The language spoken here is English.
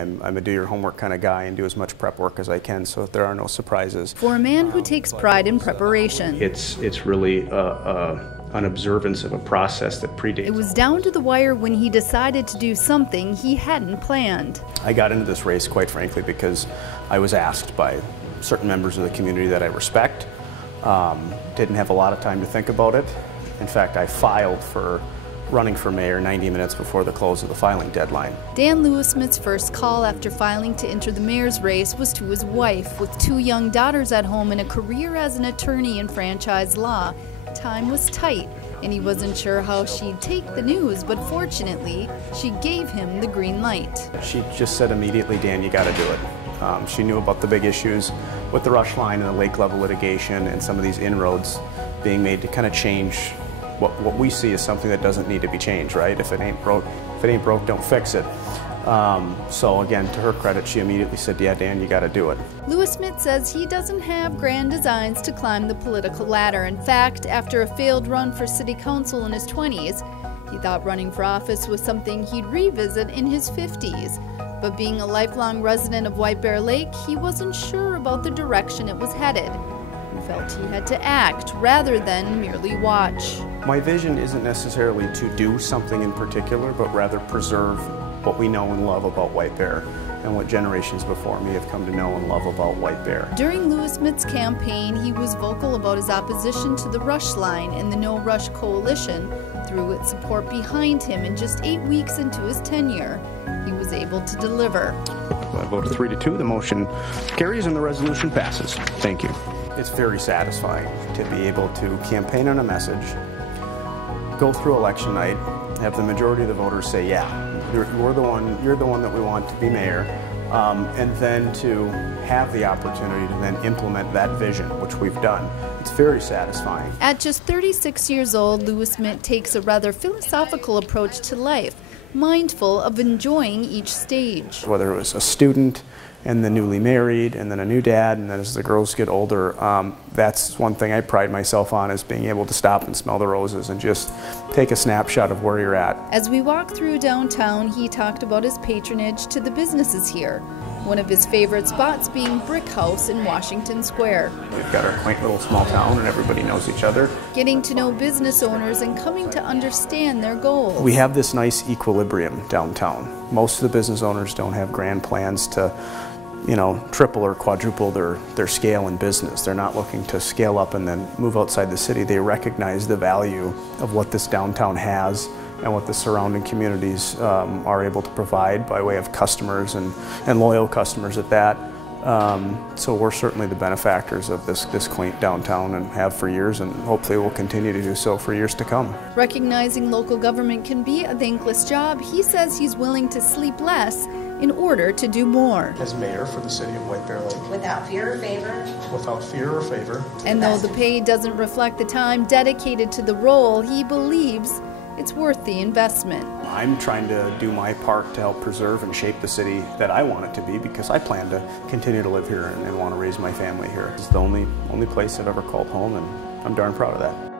I'm a do your homework kind of guy and do as much prep work as I can so that there are no surprises. For a man who takes pride in preparation. It's really an observance of a process that predates. It was down to the wire when he decided to do something he hadn't planned. I got into this race, quite frankly, because I was asked by certain members of the community that I respect. Didn't have a lot of time to think about it. In fact, I filed for running for mayor 90 minutes before the close of the filing deadline. Dan Louismet's first call after filing to enter the mayor's race was to his wife. With 2 young daughters at home and a career as an attorney in franchise law, time was tight, and he wasn't sure how she'd take the news, but fortunately, she gave him the green light. She just said immediately, Dan, you got to do it. She knew about the big issues with the rush line and the lake level litigation and some of these inroads being made to kind of change what we see as something that doesn't need to be changed, right? If it ain't broke, don't fix it. So again, to her credit, she immediately said, yeah, Dan, you got to do it. Louismet says he doesn't have grand designs to climb the political ladder. In fact, after a failed run for city council in his 20s, he thought running for office was something he'd revisit in his 50s. But being a lifelong resident of White Bear Lake, he wasn't sure about the direction it was headed. He felt he had to act rather than merely watch. My vision isn't necessarily to do something in particular, but rather preserve what we know and love about White Bear and what generations before me have come to know and love about White Bear. During Louismet's campaign, he was vocal about his opposition to the Rush Line and the No Rush Coalition threw its support behind him, and just 8 weeks into his tenure, he was able to deliver. I voted 3-2. The motion carries and the resolution passes. Thank you. It's very satisfying to be able to campaign on a message, go through election night, have the majority of the voters say, yeah, you're the one that we want to be mayor, and then to have the opportunity to then implement that vision, which we've done. It's very satisfying. At just 36 years old, Louismet takes a rather philosophical approach to life, mindful of enjoying each stage. Whether it was a student and then newly married and then a new dad, and then as the girls get older, that's one thing I pride myself on, is being able to stop and smell the roses and just take a snapshot of where you're at. As we walked through downtown, he talked about his patronage to the businesses here, one of his favorite spots being Brick House in Washington Square. We've got our quaint little small town and everybody knows each other. Getting to know business owners and coming to understand their goals. We have this nice equilibrium downtown. Most of the business owners don't have grand plans to, triple or quadruple their scale in business. They're not looking to scale up and then move outside the city. They recognize the value of what this downtown has and what the surrounding communities are able to provide by way of customers and loyal customers at that. So we're certainly the benefactors of this quaint downtown and have for years, and hopefully we'll continue to do so for years to come. Recognizing local government can be a thankless job, he says he's willing to sleep less in order to do more. As mayor for the city of White Bear Lake. Without fear or favor. Without fear or favor. And though the pay doesn't reflect the time dedicated to the role, he believes it's worth the investment. I'm trying to do my part to help preserve and shape the city that I want it to be, because I plan to continue to live here and want to raise my family here. It's the only place I've ever called home, and I'm darn proud of that.